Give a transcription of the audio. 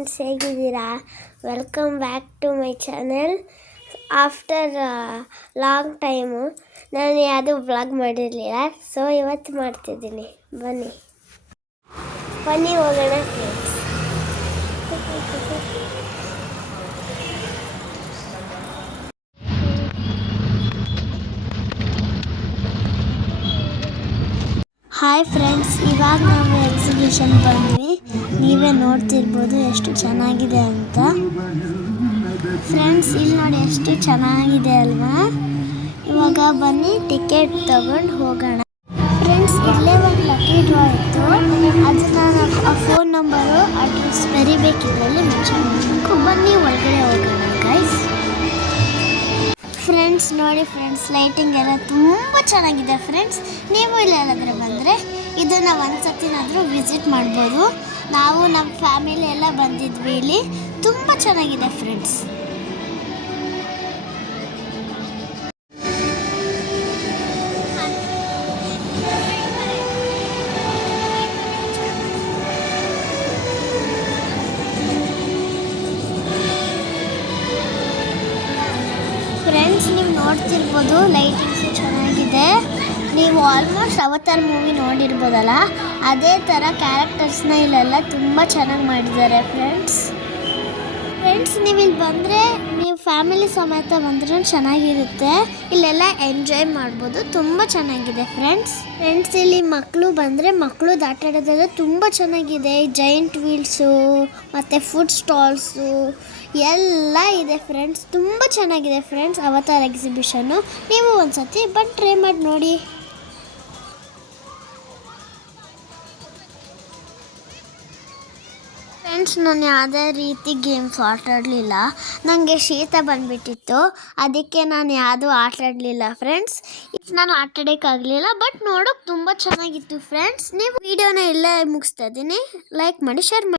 Friends, ಹೇಗಿದ್ದೀರಾ? Welcome back to my channel. After long time ನಾನು ಯಾವುದೂ ವ್ಲಾಗ್ ಮಾಡಿರಲಿಲ್ಲ, ಸೊ ಇವತ್ತು ಮಾಡ್ತಿದ್ದೀನಿ. ಬನ್ನಿ ಹೋಗೋಣ ಫ್ರೆಂಡ್ಸ್. ಹಾಯ್ ಫ್ರೆಂಡ್ಸ್, ಇವಾಗ ನಾವು ಎಕ್ಸಿಬಿಷನ್ ಬಂದ್ವಿ. ನೀವೇ ನೋಡ್ತಿರ್ಬೋದು ಎಷ್ಟು ಚೆನ್ನಾಗಿದೆ ಅಂತ. ಫ್ರೆಂಡ್ಸ್, ಇಲ್ಲಿ ನೋಡಿ ಎಷ್ಟು ಚೆನ್ನಾಗಿದೆ ಅಲ್ವಾ? ಇವಾಗ ಬನ್ನಿ ಟಿಕೆಟ್ ತಗೊಂಡು ಹೋಗೋಣ. ಫ್ರೆಂಡ್ಸ್, ಇಲ್ಲೇ ಒಂದು ಲಕ್ಕಿ ಡ್ರಾ ಇತ್ತು. ಅದನ್ನು ಆ ಫೋನ್ ನಂಬರು ಅಡ್ರೆಸ್ ಬರಿಬೇಕಿದ್ರಲ್ಲಿ ಮೆನ್ಷನ್ ಮಾಡಬೇಕು. ಬನ್ನಿ ಒಳಗಡೆ ಹೋಗೋಣ ಗೈಸ್. ಫ್ರೆಂಡ್ಸ್ ನೋಡಿ ಫ್ರೆಂಡ್ಸ್, ಲೈಟಿಂಗ್ ಎಲ್ಲ ತುಂಬ ಚೆನ್ನಾಗಿದೆ ಫ್ರೆಂಡ್ಸ್. ನೀವು ಇಲ್ಲೆಲ್ಲಾದ್ರೆ ಬಂದರೆ ಇದನ್ನು ಒಂದ್ಸತಿನಾದರೂ ವಿಸಿಟ್ ಮಾಡ್ಬೋದು. ನಾವು ನಮ್ಮ ಫ್ಯಾಮಿಲಿ ಎಲ್ಲ ಬಂದಿದ್ವಿ. ಇಲ್ಲಿ ತುಂಬ ಚೆನ್ನಾಗಿದೆ ಫ್ರೆಂಡ್ಸ್. ಫ್ರೆಂಡ್ಸ್, ನೀವು ನೋಡ್ತಿರ್ಬೋದು ಲೈಟಿಂಗ್ಸ್ ಚೆನ್ನಾಗಿದೆ. ನೀವು ಆಲ್ಮೋಸ್ಟ್ ಅವತಾರ್ ಮೂವಿ ನೋಡಿರ್ಬೋದಲ್ಲ, ಅದೇ ಥರ ಕ್ಯಾರೆಕ್ಟರ್ಸ್ನ ಇಲ್ಲೆಲ್ಲ ತುಂಬ ಚೆನ್ನಾಗಿ ಮಾಡಿದ್ದಾರೆ ಫ್ರೆಂಡ್ಸ್. ನೀವು ಇಲ್ಲಿ ಬಂದರೆ ನೀವು ಫ್ಯಾಮಿಲಿ ಸಮೇತ ಬಂದರೂ ಚೆನ್ನಾಗಿರುತ್ತೆ. ಇಲ್ಲೆಲ್ಲ ಎಂಜಾಯ್ ಮಾಡ್ಬೋದು, ತುಂಬ ಚೆನ್ನಾಗಿದೆ ಫ್ರೆಂಡ್ಸ್. ಇಲ್ಲಿ ಮಕ್ಕಳು ಬಂದರೆ ಮಕ್ಕಳು ಆಟ ಆಡೋದೆಲ್ಲ ತುಂಬ ಚೆನ್ನಾಗಿದೆ. ಜೈಂಟ್ ವೀಲ್ಸು ಮತ್ತು ಫುಡ್ ಸ್ಟಾಲ್ಸು ಎಲ್ಲ ಇದೆ ಫ್ರೆಂಡ್ಸ್. ತುಂಬ ಚೆನ್ನಾಗಿದೆ ಫ್ರೆಂಡ್ಸ್ ಅವತಾರ್ ಎಕ್ಸಿಬಿಷನ್ನು. ನೀವು ಒಂದ್ಸತಿ ಬಂದು ಟ್ರೈ ಮಾಡಿ ನೋಡಿ. ಫ್ರೆಂಡ್ಸ್, ನಾನು ಯಾವುದೇ ರೀತಿ ಗೇಮ್ಸ್ ಆಟಾಡಲಿಲ್ಲ. ನನಗೆ ಶೀತ ಬಂದುಬಿಟ್ಟಿತ್ತು, ಅದಕ್ಕೆ ನಾನು ಯಾವುದೂ ಆಟಾಡಲಿಲ್ಲ ಫ್ರೆಂಡ್ಸ್. ನಾನು ಆಟಾಡೋಕ್ಕಾಗಲಿಲ್ಲ, ಬಟ್ ನೋಡೋಕೆ ತುಂಬ ಚೆನ್ನಾಗಿತ್ತು ಫ್ರೆಂಡ್ಸ್. ನೀವು ವಿಡಿಯೋನ ಇಲ್ಲೇ ಮುಗಿಸ್ತಾ ಇದ್ದೀನಿ. ಲೈಕ್ ಮಾಡಿ, ಶೇರ್ ಮಾಡಿ.